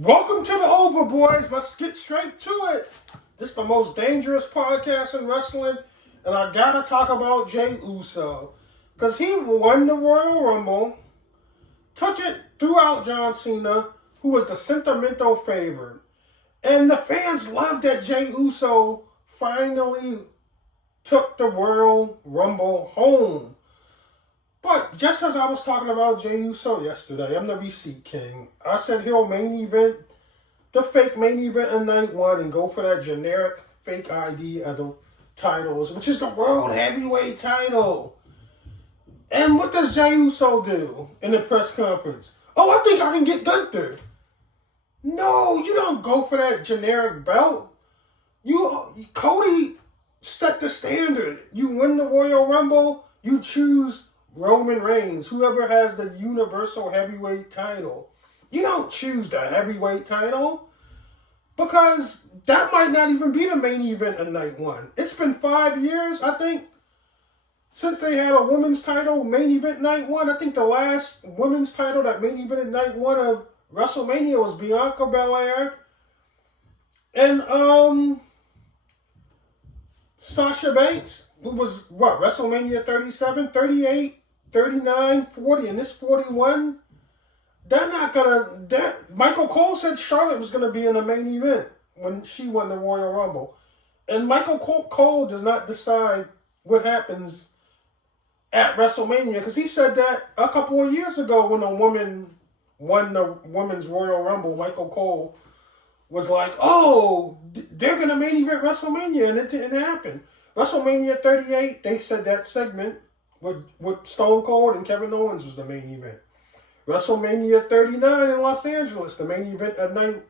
Welcome to the Over, boys. Let's get straight to it. This is the most dangerous podcast in wrestling, and I gotta talk about Jey USO. Because he won the Royal Rumble, took it throughout John Cena, who was the sentimental favorite. And the fans loved that Jey USO finally took the Royal Rumble home. But just as I was talking about Jey USO yesterday, I'm the receipt king. I said he'll main event, the fake main event in night one, and go for that generic fake ID of the titles, which is the World Heavyweight title. And what does Jey USO do in the press conference? Oh, I think I can get Gunther. No, you don't go for that generic belt. Cody set the standard. You win the Royal Rumble, you choose Roman Reigns, whoever has the Universal Heavyweight title. You don't choose the heavyweight title because that might not even be the main event in night one. It's been 5 years, I think, since they had a women's title main event night one. I think the last women's title that main event in night one of Wrestlemania was Bianca Belair and Sasha Banks, who was, WrestleMania 37, 38, 39, 40, and this 41, they're not going to... Michael Cole said Charlotte was going to be in the main event when she won the Royal Rumble. And Michael Cole does not decide what happens at WrestleMania, because he said that a couple of years ago when a woman won the Women's Royal Rumble. Michael Cole was like, oh, they're going to main event WrestleMania, and it didn't happen. WrestleMania 38, they said that segment with Stone Cold and Kevin Owens was the main event. WrestleMania 39 in Los Angeles, the main event at night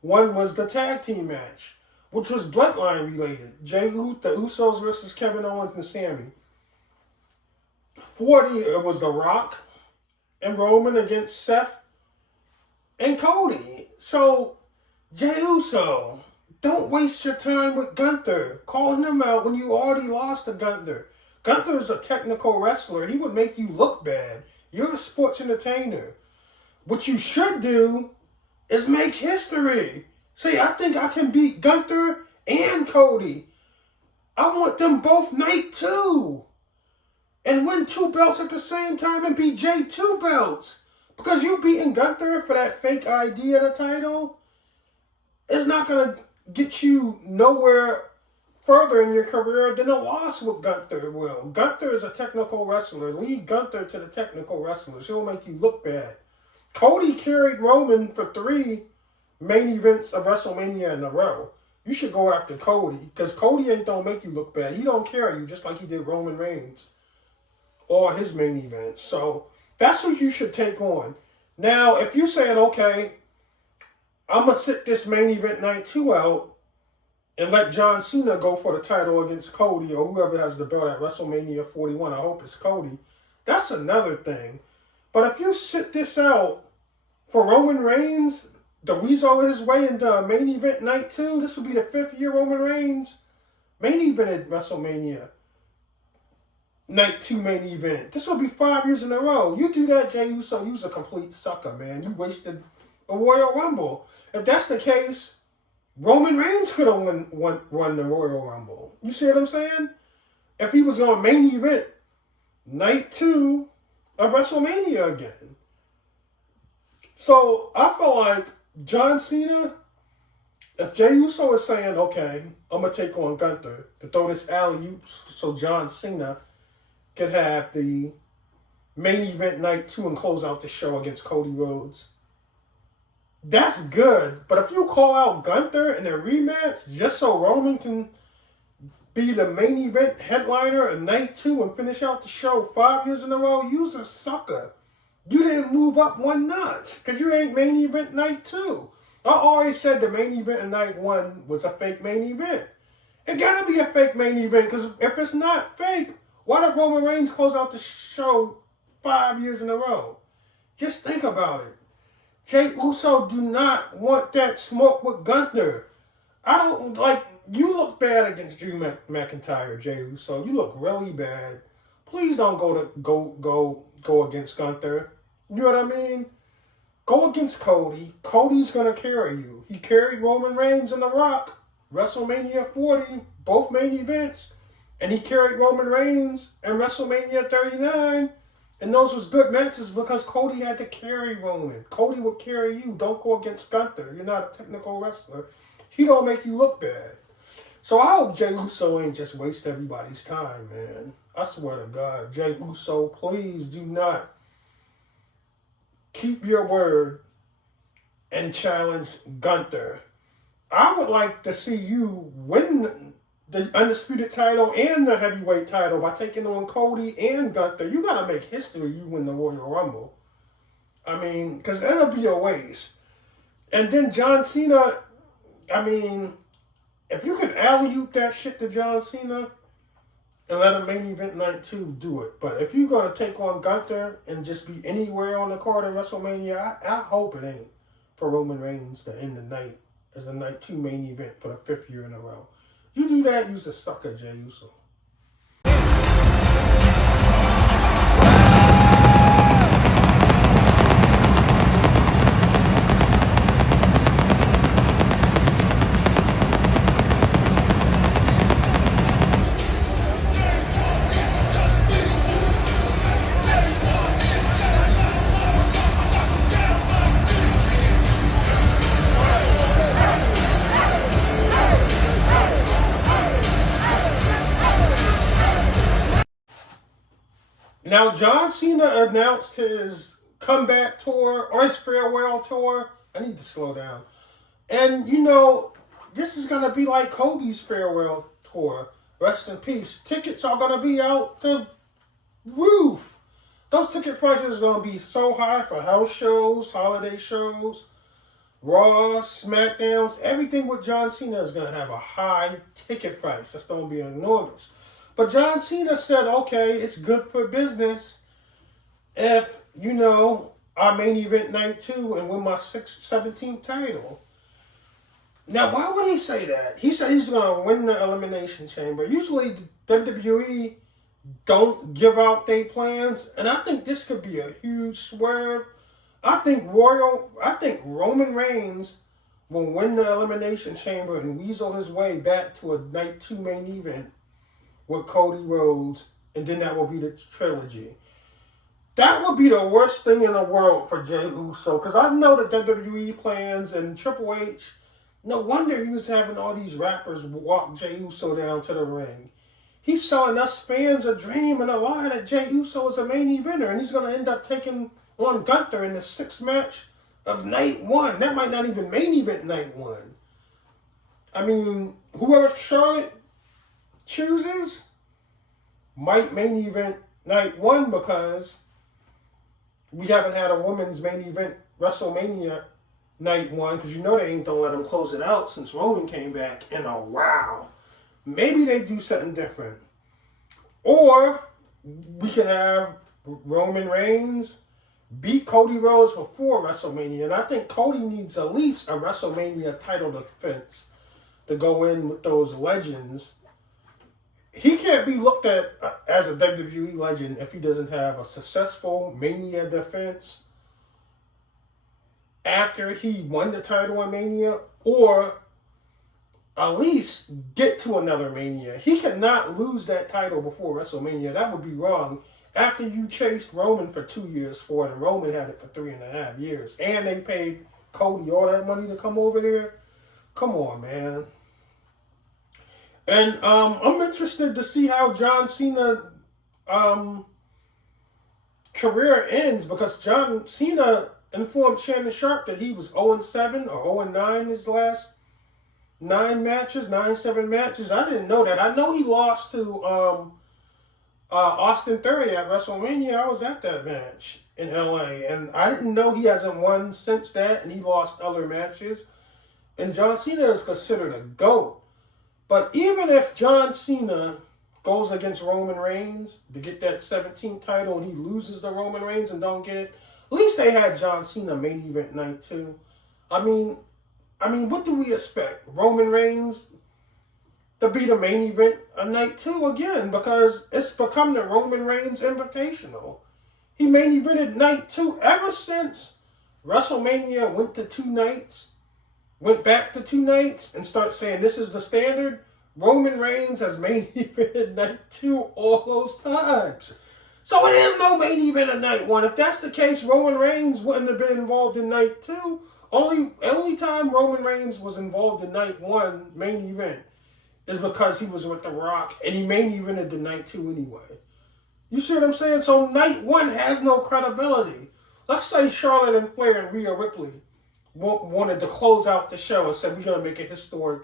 one was the tag team match, which was bloodline related. The Usos versus Kevin Owens and Sami. 40, it was The Rock and Roman against Seth and Cody. So, Jey USO, don't waste your time with Gunther, calling him out when you already lost to Gunther. Gunther is a technical wrestler. He would make you look bad. You're a sports entertainer. What you should do is make history. Say, I think I can beat Gunther and Cody. I want them both night two. And win 2 belts at the same time and beat Jey 2 belts. Because you beating Gunther for that fake ID of the title is not going to get you nowhere further in your career than a loss with Gunther will. Gunther is a technical wrestler. Leave Gunther to the technical wrestlers. He'll make you look bad. Cody carried Roman for 3 main events of WrestleMania in a row. You should go after Cody, because Cody ain't don't make you look bad. He don't carry you just like he did Roman Reigns or his main events. So that's who you should take on. Now, if you're saying, okay, I'm going to sit this main event night 2 out and let John Cena go for the title against Cody or whoever has the belt at WrestleMania 41. I hope it's Cody. That's another thing. But if you sit this out for Roman Reigns, the weasel his way into a main event night 2, this would be the 5th year Roman Reigns main event at WrestleMania night 2 main event. This will be 5 years in a row. You do that, Jey USO, you's a complete sucker, man. You wasted a Royal Rumble. If that's the case, Roman Reigns could have won the Royal Rumble. You see what I'm saying? If he was on main event night 2 of WrestleMania again. So I feel like John Cena, if Jey USO is saying, okay, I'm going to take on Gunther to throw this alley-oop so John Cena could have the main event night 2 and close out the show against Cody Rhodes, that's good. But if you call out Gunther in a rematch just so Roman can be the main event headliner in night 2 and finish out the show 5 years in a row, you's a sucker. You didn't move up 1 notch because you ain't main event night 2. I always said the main event in night 1 was a fake main event. It gotta be a fake main event, because if it's not fake, why did Roman Reigns close out the show 5 years in a row? Just think about it. Jey USO do not want that smoke with Gunther. I don't like... You look bad against Drew McIntyre, Jey USO. You look really bad. Please don't go against Gunther. You know what I mean? Go against Cody. Cody's going to carry you. He carried Roman Reigns and The Rock. WrestleMania 40, both main events. And he carried Roman Reigns in WrestleMania 39. And those was good matches because Cody had to carry Roman. Cody would carry you. Don't go against Gunther. You're not a technical wrestler. He don't make you look bad. So I hope Jey Uso ain't just waste everybody's time, man. I swear to God. Jey Uso, please do not keep your word and challenge Gunther. I would like to see you win the Undisputed title and the Heavyweight title by taking on Cody and Gunther. You got to make history. You win the Royal Rumble. I mean, because that'll be a waste. And then John Cena, I mean, if you could alley-oop that shit to John Cena and let him main event night 2, do it. But if you're going to take on Gunther and just be anywhere on the card in WrestleMania, I hope it ain't for Roman Reigns to end the night as the night 2 main event for the 5th year in a row. You do that, you's a sucker, Jey Uso. Now, John Cena announced his comeback tour, or his farewell tour. I need to slow down. And, you know, this is going to be like Cody's farewell tour. Rest in peace. Tickets are going to be out the roof. Those ticket prices are going to be so high for house shows, holiday shows, Raw, SmackDowns. Everything with John Cena is going to have a high ticket price. That's going to be enormous. But John Cena said, okay, it's good for business if, you know, I main event night 2 and win my 17th title. Now, why would he say that? He said he's going to win the Elimination Chamber. Usually, WWE don't give out their plans, and I think this could be a huge swerve. I think Roman Reigns will win the Elimination Chamber and weasel his way back to a night 2 main event with Cody Rhodes, and then that will be the trilogy. That would be the worst thing in the world for Jey Uso, because I know the WWE plans and Triple H. No wonder he was having all these rappers walk Jey Uso down to the ring. He's selling us fans a dream and a lie that Jey Uso is a main eventer, and he's going to end up taking on Gunther in the 6th match of night 1. That might not even main event night 1. I mean, whoever Charlotte chooses might main event night 1, because we haven't had a women's main event WrestleMania night 1, because you know they ain't gonna let them close it out since Roman came back in a while. Maybe they do something different. Or we could have Roman Reigns beat Cody Rhodes before WrestleMania, and I think Cody needs at least a WrestleMania title defense to go in with those legends. He can't be looked at as a WWE legend if he doesn't have a successful Mania defense after he won the title in Mania, or at least get to another Mania. He cannot lose that title before WrestleMania. That would be wrong. After you chased Roman for 2 years for it, and Roman had it for 3.5 years, and they paid Cody all that money to come over there. Come on, man. And I'm interested to see how John Cena career ends, because John Cena informed Shannon Sharp that he was 0-7 or 0-9 his last 7 matches. I didn't know that. I know he lost to Austin Theory at WrestleMania. I was at that match in LA, and I didn't know he hasn't won since that, and he lost other matches. And John Cena is considered a GOAT. But even if John Cena goes against Roman Reigns to get that 17th title and he loses to Roman Reigns and don't get it, at least they had John Cena main event night 2. I mean, what do we expect? Roman Reigns to be the main event of night 2 again, because it's become the Roman Reigns Invitational. He main evented night 2 ever since WrestleMania went to 2 nights, went back to 2 nights, and start saying this is the standard, Roman Reigns has main evented night 2 all those times. So it is no main event at night 1. If that's the case, Roman Reigns wouldn't have been involved in night 2. Only time Roman Reigns was involved in night 1 main event is because he was with The Rock, and he main evented the night 2 anyway. You see what I'm saying? So night 1 has no credibility. Let's say Charlotte and Flair and Rhea Ripley wanted to close out the show and said, we're going to make a historic,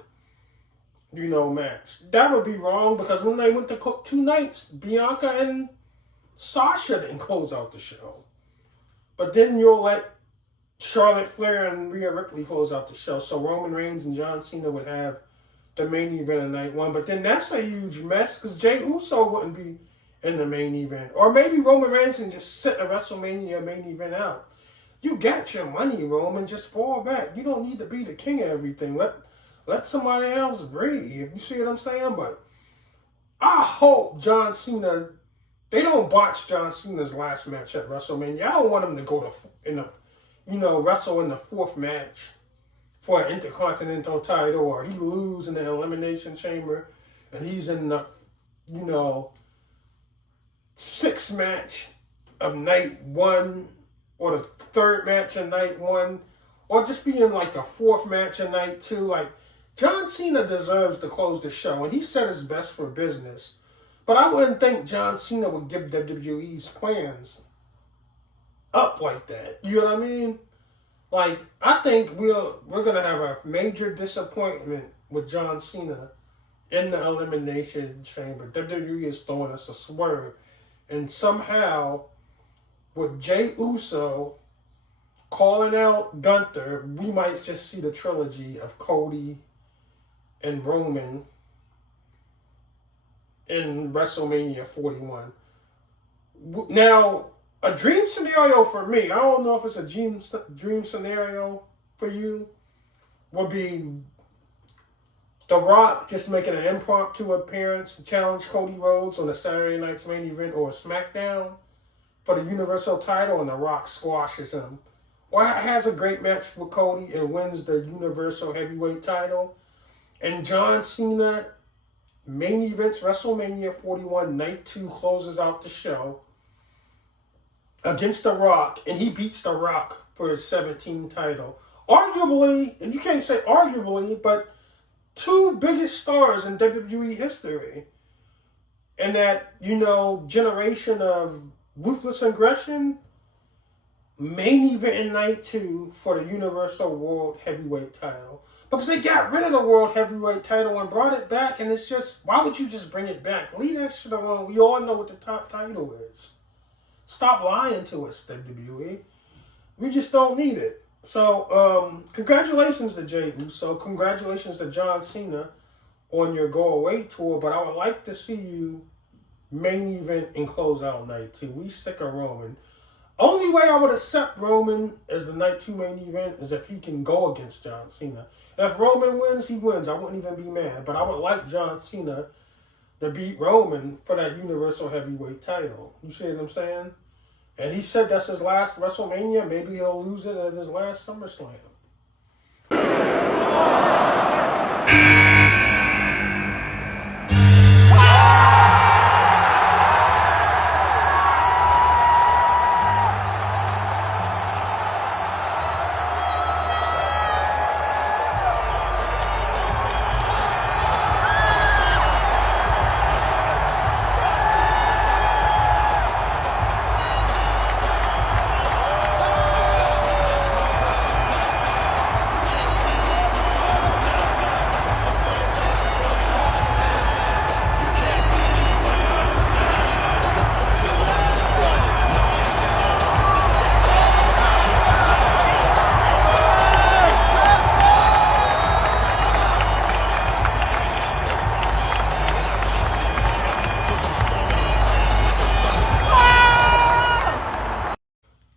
match. That would be wrong, because when they went to cook 2 nights, Bianca and Sasha didn't close out the show. But then you'll let Charlotte Flair and Rhea Ripley close out the show. So Roman Reigns and John Cena would have the main event of night 1. But then that's a huge mess, because Jey USO wouldn't be in the main event. Or maybe Roman Reigns can just sit a WrestleMania main event out. You got your money, Roman. Just fall back. You don't need to be the king of everything. Let somebody else breathe. You see what I'm saying? But I hope John Cena, they don't botch John Cena's last match at WrestleMania. I don't want him to go wrestle in the 4th match for an Intercontinental title, or he lose in the Elimination Chamber and he's in the, 6th match of night 1, or the 3rd match of night 1, or just be in like the 4th match of night 2. Like, John Cena deserves to close the show, and he said his best for business. But I wouldn't think John Cena would give WWE's plans up like that. You know what I mean? Like, I think we're going to have a major disappointment with John Cena in the Elimination Chamber. WWE is throwing us a swerve. And somehow, with Jey USO calling out Gunther, we might just see the trilogy of Cody and Roman in WrestleMania 41. Now, a dream scenario for me, I don't know if it's a dream scenario for you, would be The Rock just making an impromptu appearance to challenge Cody Rhodes on a Saturday night's main event or a SmackDown for the Universal title, and The Rock squashes him. Or has a great match with Cody and wins the Universal Heavyweight title. And John Cena main events WrestleMania 41, night 2, closes out the show against The Rock, and he beats The Rock for his 17th title. Arguably, and you can't say arguably, but 2 biggest stars in WWE history. And that, generation of ruthless aggression, main event in night 2 for the Universal World Heavyweight title. Because they got rid of the World Heavyweight title and brought it back, and it's just, why would you just bring it back? Leave that shit alone. We all know what the top title is. Stop lying to us, WWE. We just don't need it. So, congratulations to Jey USO. Congratulations to John Cena on your Go Away tour. But I would like to see you main event and close out night 2. We sick of Roman. Only way I would accept Roman as the night 2 main event is if he can go against John Cena. And if Roman wins, he wins. I wouldn't even be mad. But I would like John Cena to beat Roman for that Universal Heavyweight title. You see what I'm saying? And he said that's his last WrestleMania. Maybe he'll lose it at his last SummerSlam.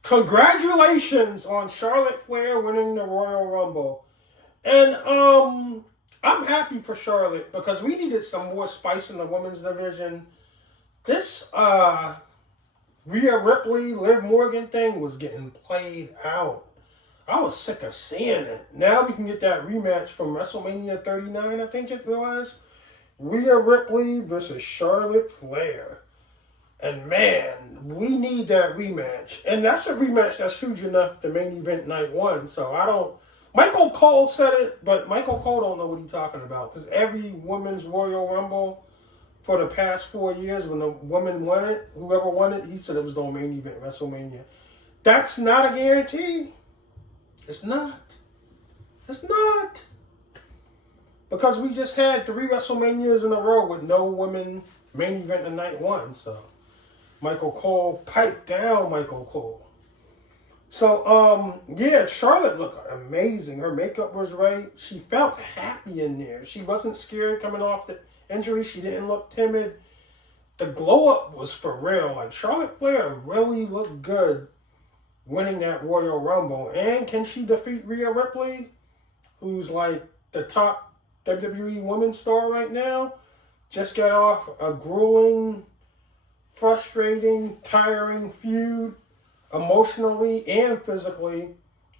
Congratulations on Charlotte Flair winning the Royal Rumble. And I'm happy for Charlotte because we needed some more spice in the women's division. This Rhea Ripley, Liv Morgan thing was getting played out. I was sick of seeing it. Now we can get that rematch from WrestleMania 39, I think it was. Rhea Ripley versus Charlotte Flair. And man, we need that rematch. And that's a rematch that's huge enough to main event night one. So I don't... Michael Cole said it, but Michael Cole don't know what he's talking about. Because every women's Royal Rumble for the past 4 years, when the woman won it, whoever won it, he said it was the main event WrestleMania. That's not a guarantee. It's not. It's not. Because we just had 3 WrestleManias in a row with no women main event in night one. So Michael Cole, pipe down Michael Cole. So, yeah, Charlotte looked amazing. Her makeup was right. She felt happy in there. She wasn't scared coming off the injury. She didn't look timid. The glow up was for real. Like, Charlotte Flair really looked good winning that Royal Rumble. And can she defeat Rhea Ripley, who's like the top WWE women's star right now? Just got off a grueling, frustrating, tiring feud, emotionally and physically,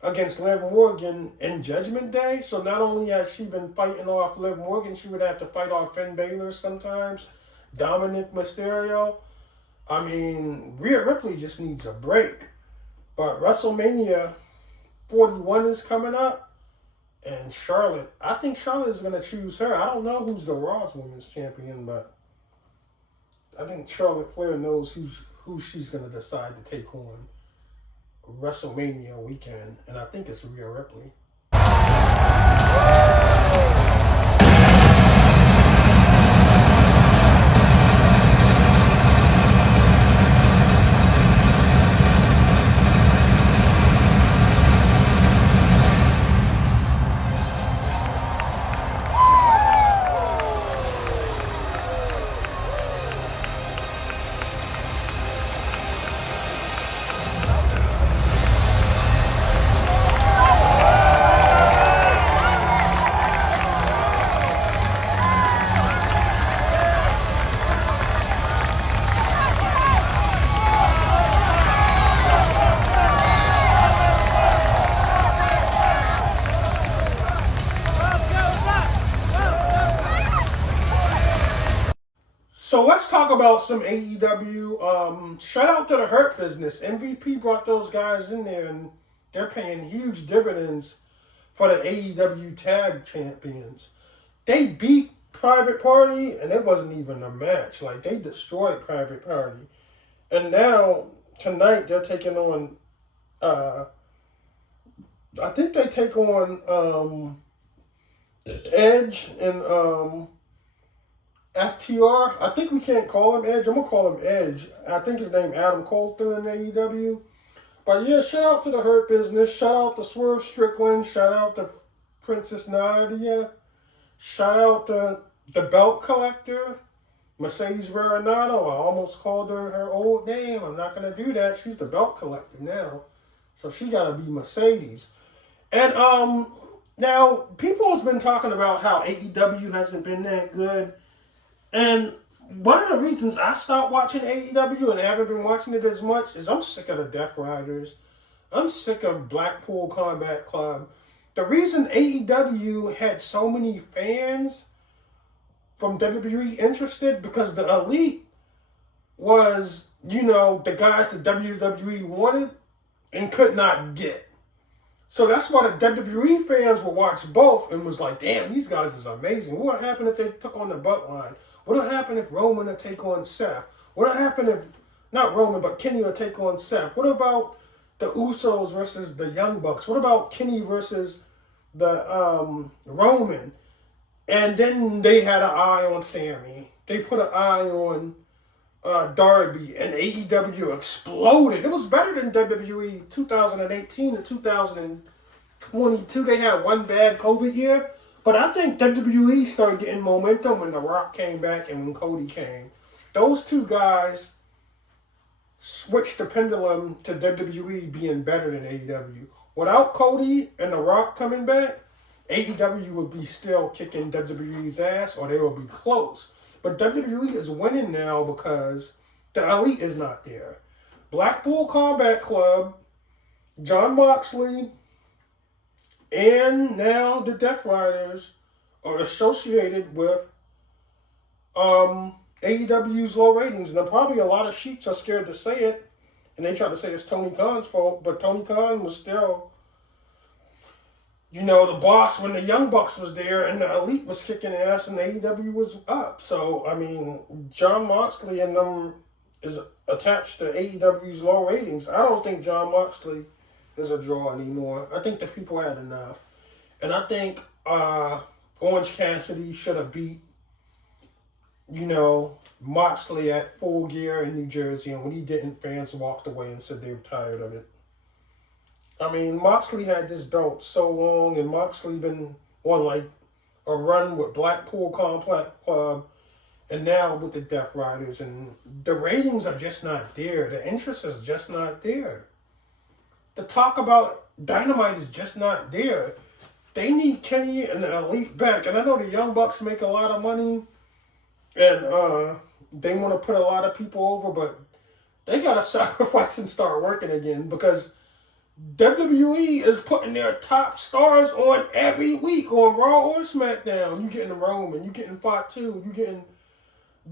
against Liv Morgan in Judgment Day. So not only has she been fighting off Liv Morgan, she would have to fight off Finn Balor sometimes, Dominic Mysterio. I mean, Rhea Ripley just needs a break. But WrestleMania 41 is coming up, and Charlotte, I think Charlotte is going to choose her. I don't know who's the Raw's Women's Champion, but I think Charlotte Flair knows who she's going to decide to take on WrestleMania weekend, and I think it's Rhea Ripley. So let's talk about some AEW. Shout out to the Hurt Business. MVP brought those guys in there, and they're paying huge dividends for the AEW Tag Champions. They beat Private Party, and it wasn't even a match. Like, they destroyed Private Party. And now, tonight, they're taking on, I think they take on Edge and FTR. I think we can't call him Edge. I'm going to call him Edge. I think his name Adam Colton in AEW. But yeah, shout out to the Hurt Business. Shout out to Swerve Strickland. Shout out to Princess Nadia. Shout out to the Belt Collector, Mercedes Veronado. I almost called her old name. I'm not going to do that. She's the Belt Collector now. So she got to be Mercedes. And now, people have been talking about how AEW hasn't been that good. And one of the reasons I stopped watching AEW and haven't been watching it as much is I'm sick of the Death Riders. I'm sick of Blackpool Combat Club. The reason AEW had so many fans from WWE interested, because the Elite was, the guys that WWE wanted and could not get. So that's why the WWE fans would watch both and was like, damn, these guys is amazing. What would happen if they took on the Bloodline? What would happen if Roman would take on Seth? What would happen if, not Roman, but Kenny would take on Seth? What about the Usos versus the Young Bucks? What about Kenny versus the Roman? And then they had an eye on Sammy. They put an eye on Darby, and AEW exploded. It was better than WWE 2018 to 2022. They had one bad COVID year. But I think WWE started getting momentum when The Rock came back and when Cody came. Those two guys switched the pendulum to WWE being better than AEW. Without Cody and The Rock coming back, AEW would be still kicking WWE's ass, or they will be close. But WWE is winning now because the Elite is not there. Blackpool Combat Club, Jon Moxley, And now the Death Riders are associated with AEW's low ratings. And probably a lot of sheets are scared to say it. And they try to say it's Tony Khan's fault. But Tony Khan was still, the boss when the Young Bucks was there and the Elite was kicking ass and AEW was up. So, I mean, John Moxley and them is attached to AEW's low ratings. I don't think John Moxley is a draw anymore. I think the people had enough. And I think Orange Cassidy should have beat, Moxley at Full Gear in New Jersey. And when he didn't, fans walked away and said they were tired of it. I mean, Moxley had this belt so long, and Moxley been on like a run with Blackpool Complex Club, and now with the Death Riders, and the ratings are just not there. The interest is just not there. The talk about Dynamite is just not there. They need Kenny and the Elite back, and I know the Young Bucks make a lot of money, and they want to put a lot of people over, but they got to sacrifice and start working again, because WWE is putting their top stars on every week on Raw or SmackDown. You getting Roman, you getting Fatu, you getting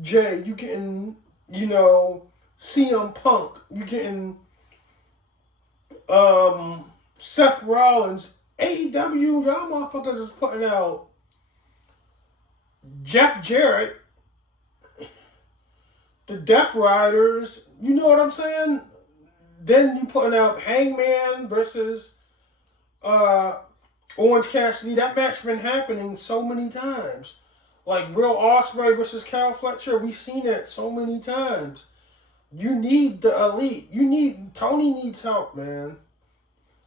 Jay, you getting, CM Punk, you getting Seth Rollins. AEW, y'all motherfuckers is putting out Jeff Jarrett, the Death Riders, you know what I'm saying? Then you putting out Hangman versus Orange Cassidy. That match been happening so many times. Like Will Ospreay versus Kyle Fletcher. We've seen it so many times. You need the Elite. Tony needs help, man.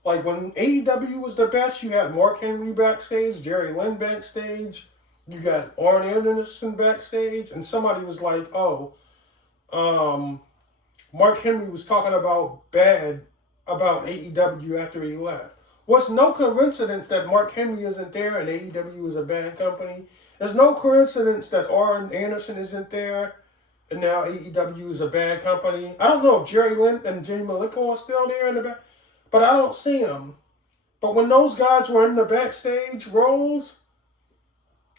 Like when AEW was the best, you had Mark Henry backstage, Jerry Lynn backstage. You got Arn Anderson backstage. And somebody was like, Mark Henry was talking bad about AEW after he left. Well, it's no coincidence that Mark Henry isn't there and AEW is a bad company. There's no coincidence that Arn Anderson isn't there and now AEW is a bad company. I don't know if Jerry Lynn and Jimmy Malenko are still there in the back, but I don't see them. But when those guys were in the backstage roles,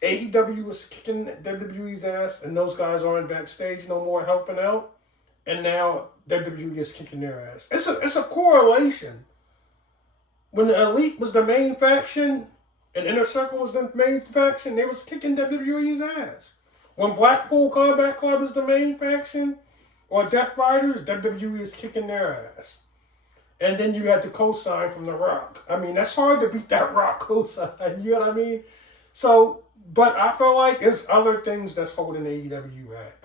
AEW was kicking WWE's ass, and those guys aren't backstage no more helping out. And now WWE is kicking their ass. It's a correlation. When the Elite was the main faction and Inner Circle was the main faction, they was kicking WWE's ass. When Blackpool Combat Club is the main faction, or Death Riders, WWE is kicking their ass. And then you had the cosign from The Rock. I mean, that's hard to beat that Rock cosign. You know what I mean? So, but I feel like it's other things that's holding AEW back.